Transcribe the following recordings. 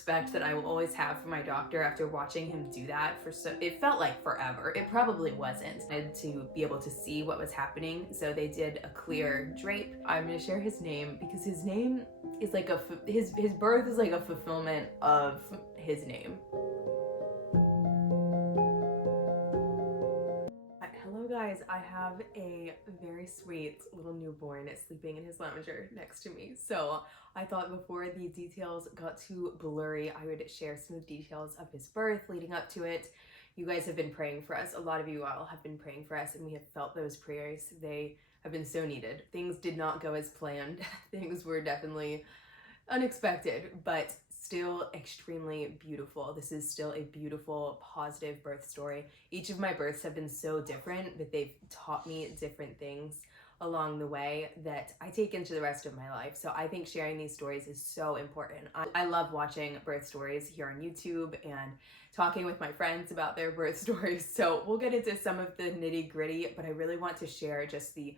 Respect that I will always have for my doctor after watching him do that for it felt like forever. It probably wasn't. I had to be able to see what was happening, so they did a clear drape. I'm gonna share his name because his name is like his birth is like a fulfillment of his name. Hello guys, I have a very sweet little newborn sleeping in his lounger next to me. So I thought before the details got too blurry, I would share some of the details of his birth leading up to it. You guys have been praying for us. A lot of you all have been praying for us, and we have felt those prayers. They have been so needed. Things did not go as planned. Things were definitely unexpected, but still extremely beautiful. This is still a beautiful, positive birth story. Each of my births have been so different, but they've taught me different things along the way that I take into the rest of my life. So I think sharing these stories is so important. I love watching birth stories here on YouTube and talking with my friends about their birth stories. So we'll get into some of the nitty-gritty, but I really want to share just the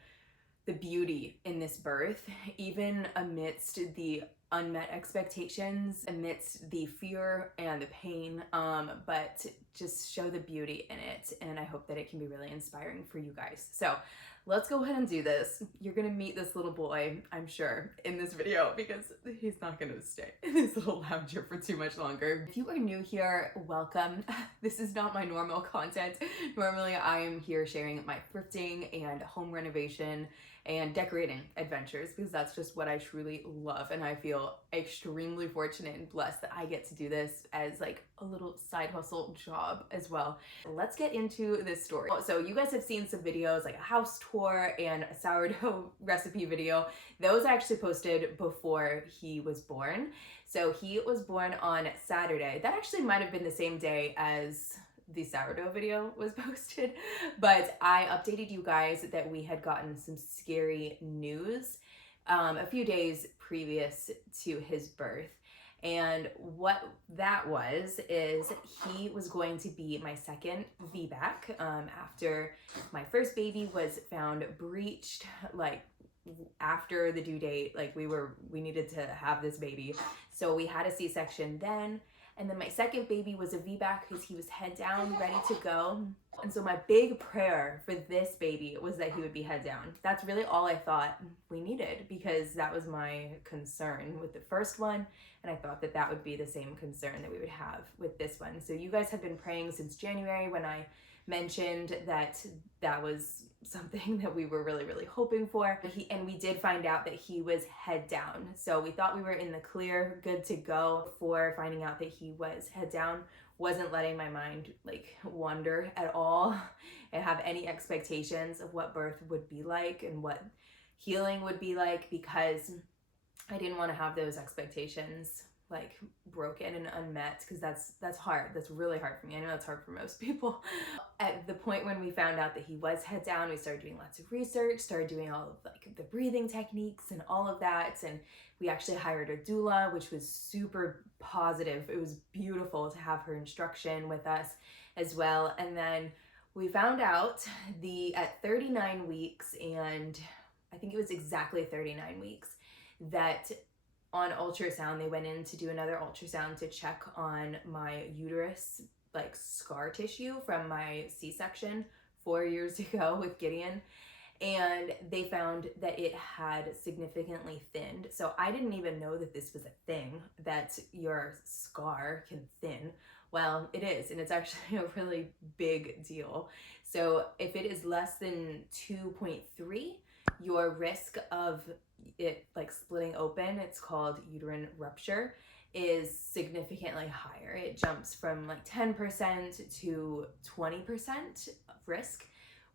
beauty in this birth, even amidst the unmet expectations, amidst the fear and the pain, but just show the beauty in it. And I hope that it can be really inspiring for you guys. So let's go ahead and do this. You're gonna meet this little boy, I'm sure, in this video because he's not gonna stay in this little lounger for too much longer. If you are new here, welcome. This is not my normal content. Normally I am here sharing my thrifting and home renovation and decorating adventures because that's just what I truly love, and I feel extremely fortunate and blessed that I get to do this as like a little side hustle job as well. Let's get into this story. So you guys have seen some videos like a house tour and a sourdough recipe video. Those I actually posted before he was born. So he was born on Saturday. That actually might have been the same day as the sourdough video was posted, but I updated you guys that we had gotten some scary news a few days previous to his birth. And what that was is he was going to be my second VBAC after my first baby was found breached, like after the due date. Like we needed to have this baby, so we had a C-section then. And then my second baby was a VBAC because he was head down, ready to go. And so my big prayer for this baby was that he would be head down. That's really all I thought we needed because that was my concern with the first one. And I thought that that would be the same concern that we would have with this one. So you guys have been praying since January when I mentioned that that was something that we were really, really hoping for. And we did find out that he was head down. So we thought we were in the clear, good to go. Before finding out that he was head down, wasn't letting my mind like wander at all and have any expectations of what birth would be like and what healing would be like, because I didn't want to have those expectations like broken and unmet, because that's hard. That's really hard for me. I know that's hard for most people. At the point when we found out that he was head down, we started doing lots of research, started doing all of like the breathing techniques and all of that, and we actually hired a doula, which was super positive. It was beautiful to have her instruction with us as well. And then we found out at 39 weeks, and I think it was exactly 39 weeks, that on ultrasound, they went in to do another ultrasound to check on my uterus, like scar tissue from my C-section 4 years ago with Gideon. And they found that it had significantly thinned. So I didn't even know that this was a thing, that your scar can thin. Well, it is, and it's actually a really big deal. So if it is less than 2.3, your risk of it like splitting open, it's called uterine rupture, is significantly higher. It jumps from like 10% to 20% risk,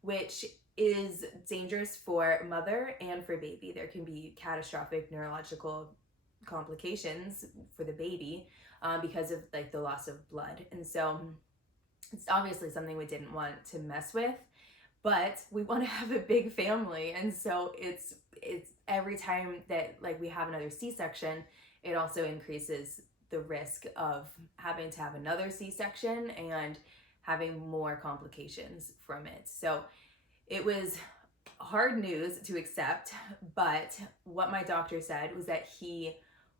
which is dangerous for mother and for baby. There can be catastrophic neurological complications for the baby because of like the loss of blood. And so it's obviously something we didn't want to mess with, but we want to have a big family. And so it's every time that like we have another C-section, it also increases the risk of having to have another C-section and having more complications from it. So it was hard news to accept, but what my doctor said was that he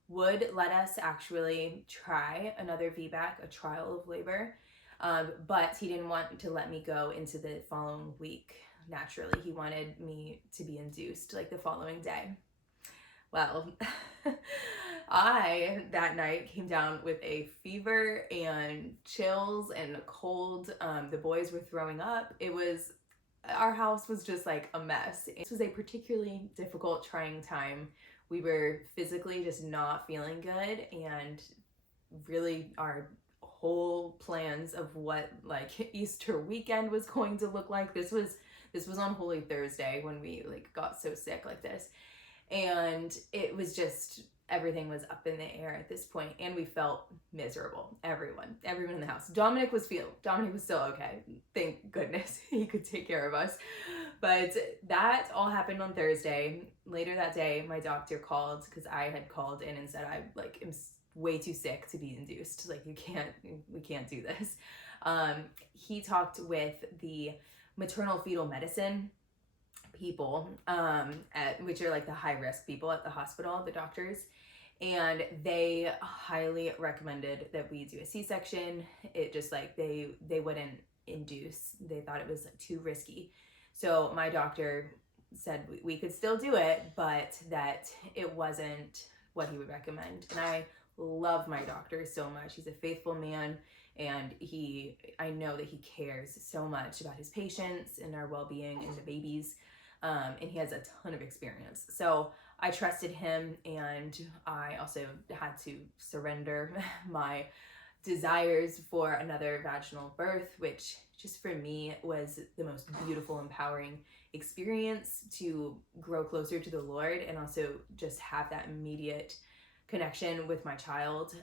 would let us actually try another VBAC, a trial of labor, but he didn't want to let me go into the following week naturally. He wanted me to be induced like the following day. Well, I that night came down with a fever and chills and a cold. The boys were throwing up. Our house was just like a mess. This was a particularly difficult, trying time. We were physically just not feeling good, and really our whole plans of what like Easter weekend was going to look like. This was on Holy Thursday when we like got so sick like this. And it was just, everything was up in the air at this point, and we felt miserable. Everyone in the house. Dominic was still okay. Thank goodness. He could take care of us. But that all happened on Thursday. Later that day, my doctor called, because I had called in and said I like am way too sick to be induced. Like, we can't do this. He talked with the maternal fetal medicine people, which are like the high risk people at the hospital, the doctors, and they highly recommended that we do a C-section. It just like they wouldn't induce. They thought it was too risky. So my doctor said we could still do it, but that it wasn't what he would recommend. And I love my doctor so much. He's a faithful man, and I know that he cares so much about his patients and our well-being and the babies. And he has a ton of experience. So I trusted him, and I also had to surrender my desires for another vaginal birth, which just for me was the most beautiful, empowering experience to grow closer to the Lord, and also just have that immediate connection with my child.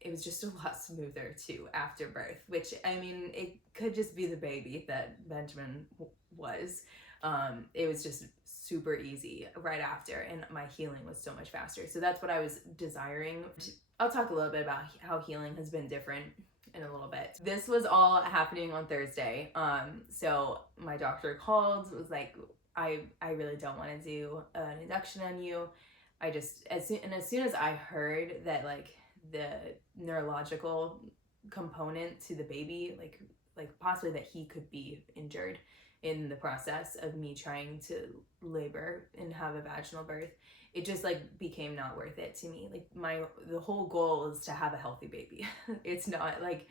It was just a lot smoother too after birth, which, I mean, it could just be the baby that Benjamin was. It was just super easy right after, and my healing was so much faster. So that's what I was desiring. I'll talk a little bit about how healing has been different in a little bit. This was all happening on Thursday. So my doctor called, was like, I really don't want to do an induction on you. As soon as I heard that like the neurological component to the baby, like possibly that he could be injured in the process of me trying to labor and have a vaginal birth, it just like became not worth it to me. Like the whole goal is to have a healthy baby. It's not like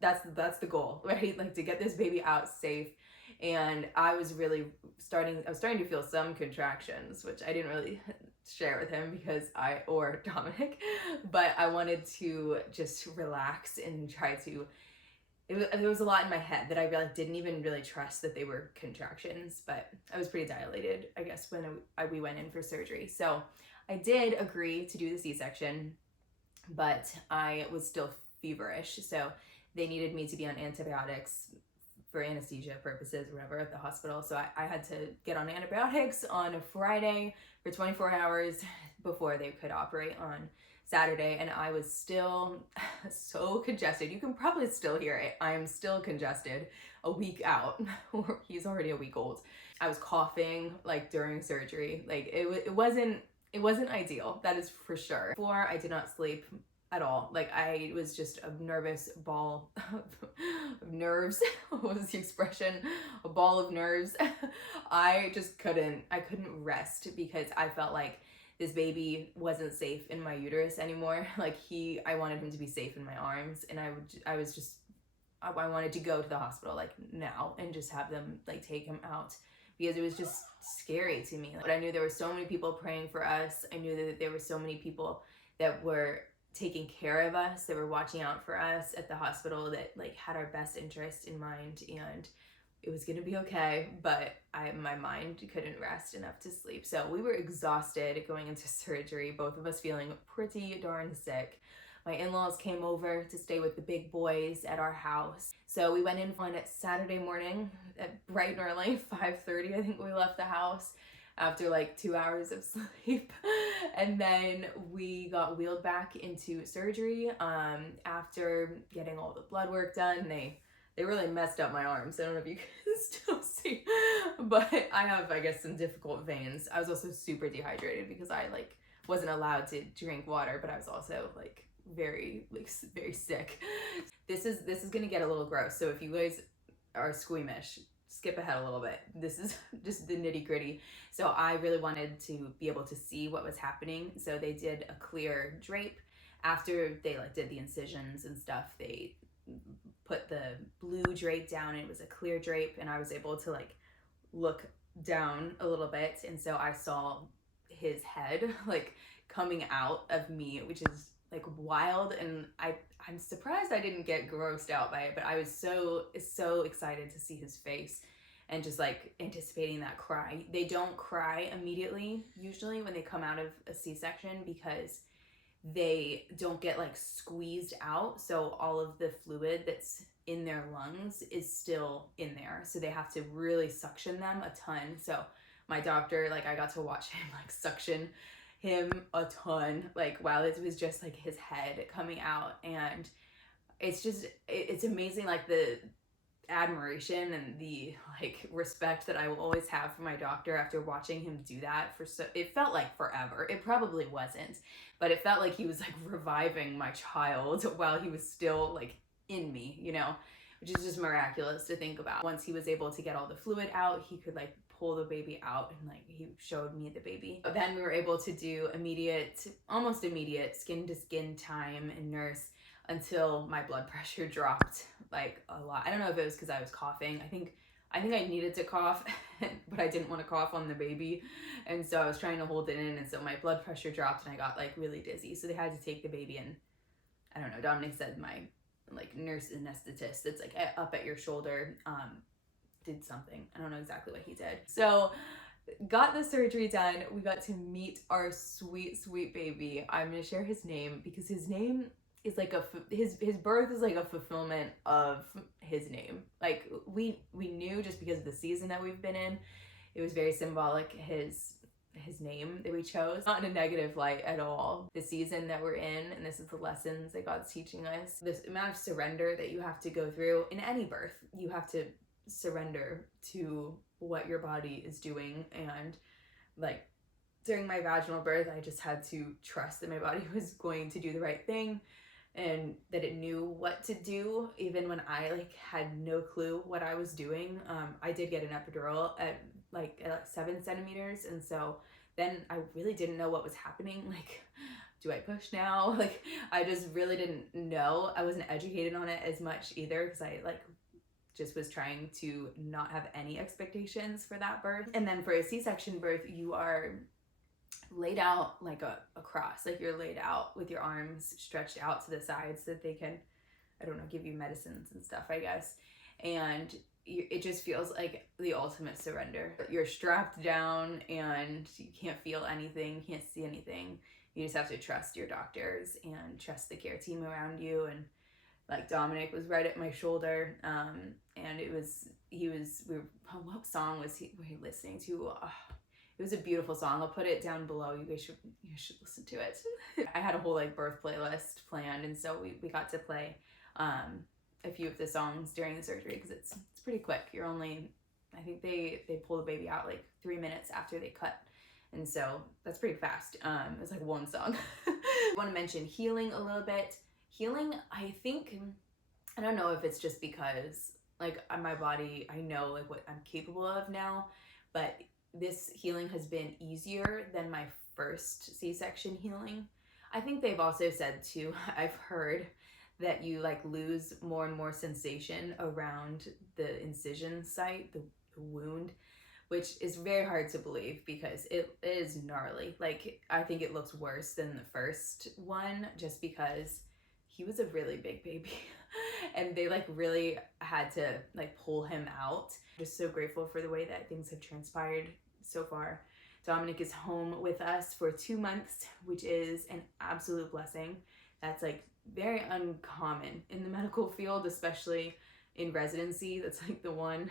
that's the goal, right? Like to get this baby out safe. And I was starting to feel some contractions, which I didn't really share with him or Dominic, but I wanted to just relax and try to. There was a lot in my head that I didn't even really trust that they were contractions, but I was pretty dilated, I guess, when we went in for surgery. So I did agree to do the C-section, but I was still feverish. So they needed me to be on antibiotics for anesthesia purposes or whatever at the hospital. So I had to get on antibiotics on a Friday for 24 hours before they could operate on Saturday, and I was still so congested. You can probably still hear it. I am still congested a week out. He's already a week old. I was coughing like during surgery. Like it wasn't ideal, that is for sure. Before, I did not sleep at all. Like I was just a nervous ball of nerves. What was the expression? A ball of nerves. I couldn't rest because I felt like this baby wasn't safe in my uterus anymore. Like I wanted him to be safe in my arms, and I wanted to go to the hospital like now and just have them like take him out, because it was just scary to me. But I knew there were so many people praying for us. I knew that there were so many people that were taking care of us, that were watching out for us at the hospital, that like had our best interest in mind, and it was gonna be okay, but my mind couldn't rest enough to sleep. So we were exhausted going into surgery, both of us feeling pretty darn sick. My in-laws came over to stay with the big boys at our house. So we went in on Saturday morning at bright and early, 5:30, I think we left the house after like 2 hours of sleep. And then we got wheeled back into surgery after getting all the blood work done. They really messed up my arms. I don't know if you can still see, but I have, I guess, some difficult veins. I was also super dehydrated because I Wasn't allowed to drink water, but I was also like very sick. This is gonna get a little gross, so if you guys are squeamish, skip ahead a little bit. This is just the nitty gritty. So I really wanted to be able to see what was happening, so they did a clear drape. After they like did the incisions and stuff, they put the blue drape down, and it was a clear drape, and I was able to like look down a little bit, and so I saw his head like coming out of me, which is like wild, and I'm surprised I didn't get grossed out by it, but I was so excited to see his face and just like anticipating that cry. They don't cry immediately usually when they come out of a C-section because they don't get like squeezed out, so all of the fluid that's in their lungs is still in there, so they have to really suction them a ton. So my doctor, like I got to watch him like suction him a ton, like while it was just like his head coming out, and it's amazing, like the admiration and the like respect that I will always have for my doctor after watching him do that for it felt like forever. It probably wasn't, but it felt like he was like reviving my child while he was still like in me, you know, which is just miraculous to think about. Once he was able to get all the fluid out, he could like pull the baby out, and like he showed me the baby. But then we were able to do almost immediate skin to skin time and nurse until my blood pressure dropped like a lot. I don't know if it was because I was coughing. I think I needed to cough, but I didn't want to cough on the baby, and so I was trying to hold it in, and so my blood pressure dropped, and I got like really dizzy. So they had to take the baby, and I don't know, Dominic said my like nurse anesthetist that's like up at your shoulder did something. I don't know exactly what he did. So got the surgery done. We got to meet our sweet baby. I'm gonna share his name because his name is like his birth is like a fulfillment of his name. Like we knew just because of the season that we've been in, it was very symbolic. His name that we chose, not in a negative light at all. The season that we're in, and this is the lessons that God's teaching us, this amount of surrender that you have to go through in any birth. You have to surrender to what your body is doing, and like during my vaginal birth, I just had to trust that my body was going to do the right thing and that it knew what to do even when I like had no clue what I was doing. I did get an epidural at 7 centimeters, and so then I really didn't know what was happening. Like, do I push now? Like, I just really didn't know. I wasn't educated on it as much either because I like just was trying to not have any expectations for that birth. And then for a C-section birth, you are laid out like a cross, like you're laid out with your arms stretched out to the sides so that they can, I don't know, give you medicines and stuff, I guess. And it just feels like the ultimate surrender. You're strapped down and you can't feel anything, can't see anything. You just have to trust your doctors and trust the care team around you. And like Dominic was right at my shoulder, and what song were you listening to? It was a beautiful song. I'll put it down below. You guys should listen to it. I had a whole like birth playlist planned, and so we got to play a few of the songs during the surgery because it's pretty quick. You're only, I think they pull the baby out like 3 minutes after they cut, and so that's pretty fast. It's like one song. I want to mention healing a little bit. Healing, I think, I don't know if it's just because like my body, I know like what I'm capable of now, but this healing has been easier than my first C-section healing. I think they've also said too, I've heard that you like lose more and more sensation around the incision site, the wound, which is very hard to believe because it is gnarly. Like I think it looks worse than the first one just because he was a really big baby and they like really had to like pull him out. Just so grateful for the way that things have transpired so far. Dominic is home with us for 2 months, which is an absolute blessing. That's like very uncommon in the medical field, especially in residency. That's like the one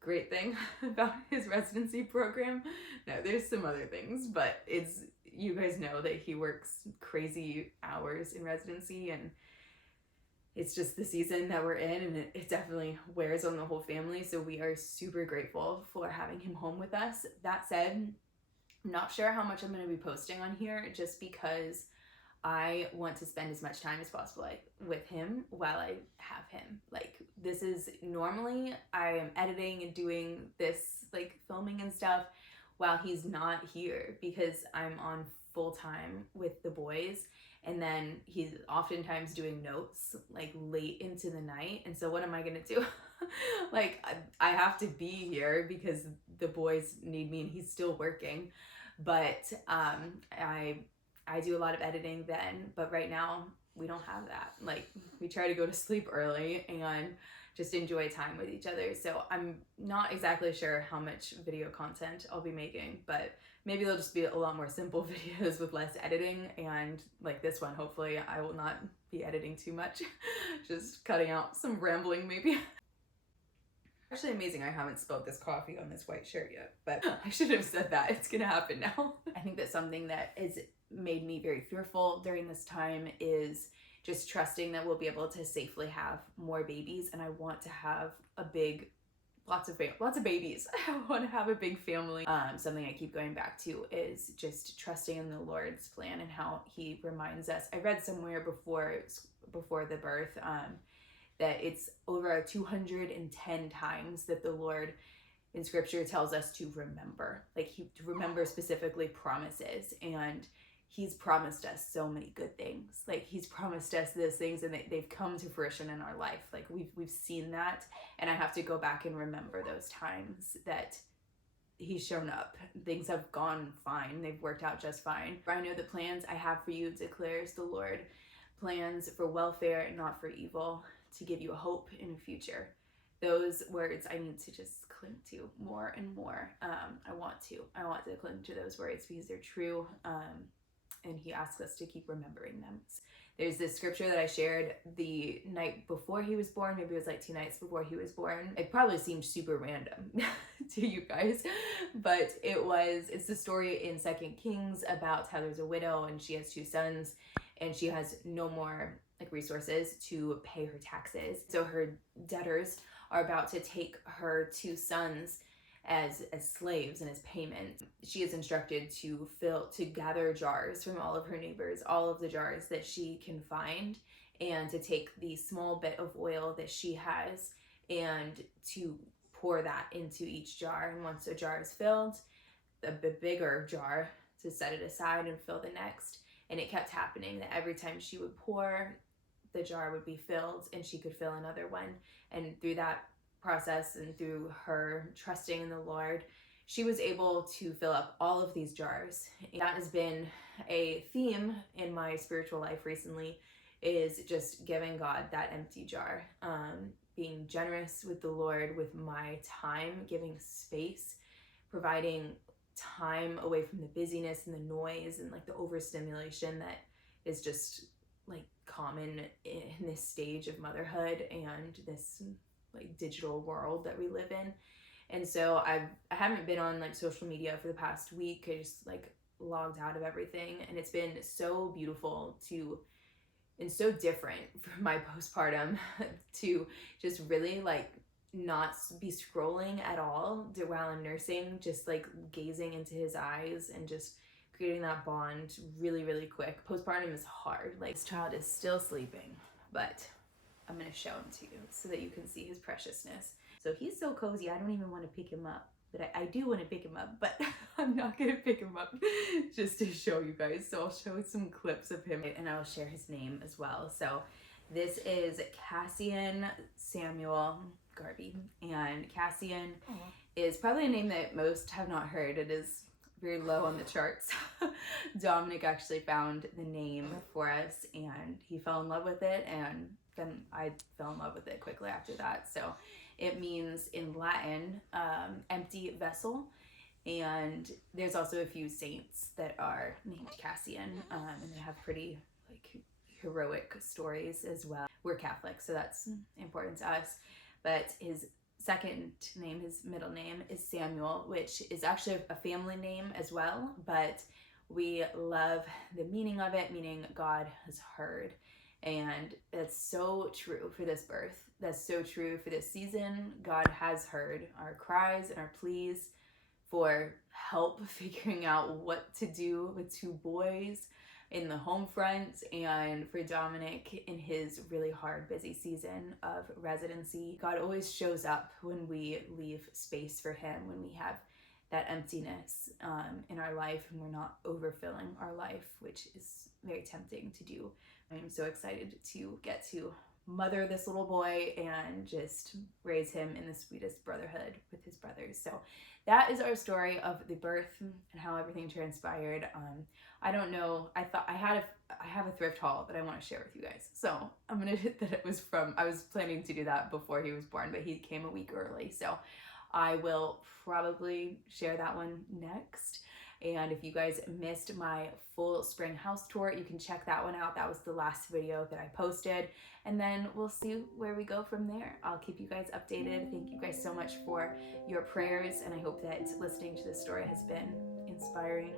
great thing about his residency program. No, there's some other things, but you guys know that he works crazy hours in residency, and it's just the season that we're in, and it definitely wears on the whole family. So we are super grateful for having him home with us. That said, I'm not sure how much I'm going to be posting on here, just because I want to spend as much time as possible with him while I have him. Like, this is normally I am editing and doing this, like filming and stuff, while he's not here, because I'm on full time with the boys, and then he's oftentimes doing notes like late into the night. And so what am I gonna do? Like, I have to be here because the boys need me and he's still working. But I do a lot of editing then, but right now we don't have that. Like, we try to go to sleep early and just enjoy time with each other. So I'm not exactly sure how much video content I'll be making, but maybe they'll just be a lot more simple videos with less editing. And like this one, hopefully I will not be editing too much, just cutting out some rambling maybe. Actually amazing I haven't spilled this coffee on this white shirt yet, but I should have said that. It's gonna happen now. I think that something that has made me very fearful during this time is just trusting that we'll be able to safely have more babies. And I want to have lots of babies. I want to have a big family. Something I keep going back to is just trusting in the Lord's plan and how he reminds us. I read somewhere before the birth, that it's over 210 times that the Lord in scripture tells us to remember, to remember specifically promises. And he's promised us so many good things. Like, he's promised us those things and they've come to fruition in our life. Like, we've seen that. And I have to go back and remember those times that he's shown up. Things have gone fine. They've worked out just fine. I know the plans I have for you, declares the Lord, plans for welfare and not for evil, to give you a hope in a future. Those words I need to just cling to more and more. I want to cling to those words because they're true. And he asks us to keep remembering them. There's this scripture that I shared the night before he was born. Maybe it was like 2 nights before he was born. It probably seemed super random to you guys, but it's the story in 2 Kings about how there's a widow and she has 2 sons and she has no more resources to pay her taxes. So her debtors are about to take her 2 sons as slaves and as payment. She is instructed to gather jars from all of her neighbors, all of the jars that she can find, and to take the small bit of oil that she has and to pour that into each jar. And once the jar is filled, the bigger jar to set it aside and fill the next. And it kept happening that every time she would pour, the jar would be filled and she could fill another one. And through that process and through her trusting in the Lord, she was able to fill up all of these jars. That has been a theme in my spiritual life recently, is just giving God that empty jar, being generous with the Lord with my time, giving space, providing time away from the busyness and the noise and the overstimulation that is just common in this stage of motherhood and this digital world that we live in. And so I haven't been on social media for the past week. I just logged out of everything, and it's been so beautiful and so different for my postpartum to just really not be scrolling at all while I'm nursing, just gazing into his eyes and just creating that bond really, really quick. Postpartum is hard. This child is still sleeping, but I'm gonna show him to you so that you can see his preciousness. So he's so cozy, I don't even want to pick him up, but I do want to pick him up, but I'm not gonna pick him up just to show you guys. So I'll show some clips of him and I'll share his name as well. So this is Cassian Samuel Garvey, and Cassian is probably a name that most have not heard. It is very low on the charts. Dominic actually found the name for us and he fell in love with it, and then I fell in love with it quickly after that. So it means in Latin, empty vessel. And there's also a few saints that are named Cassian, and they have pretty heroic stories as well. We're Catholic, so that's important to us. But his second name, his middle name, is Samuel, which is actually a family name as well, but we love the meaning of it, meaning God has heard. And that's so true for this birth. That's so true for this season. God has heard our cries and our pleas for help figuring out what to do with two boys in the home front, and for Dominic in his really hard, busy season of residency. God always shows up when we leave space for him, when we have that emptiness in our life and we're not overfilling our life, which is very tempting to do. I'm so excited to get to mother this little boy and just raise him in the sweetest brotherhood with his brothers. So that is our story of the birth and how everything transpired. I don't know. I have a thrift haul that I want to share with you guys. So I'm gonna that it was from. I was planning to do that before he was born, but he came a week early. So I will probably share that one next. And if you guys missed my full spring house tour, you can check that one out. That was the last video that I posted. And then we'll see where we go from there. I'll keep you guys updated. Thank you guys so much for your prayers. And I hope that listening to this story has been inspiring.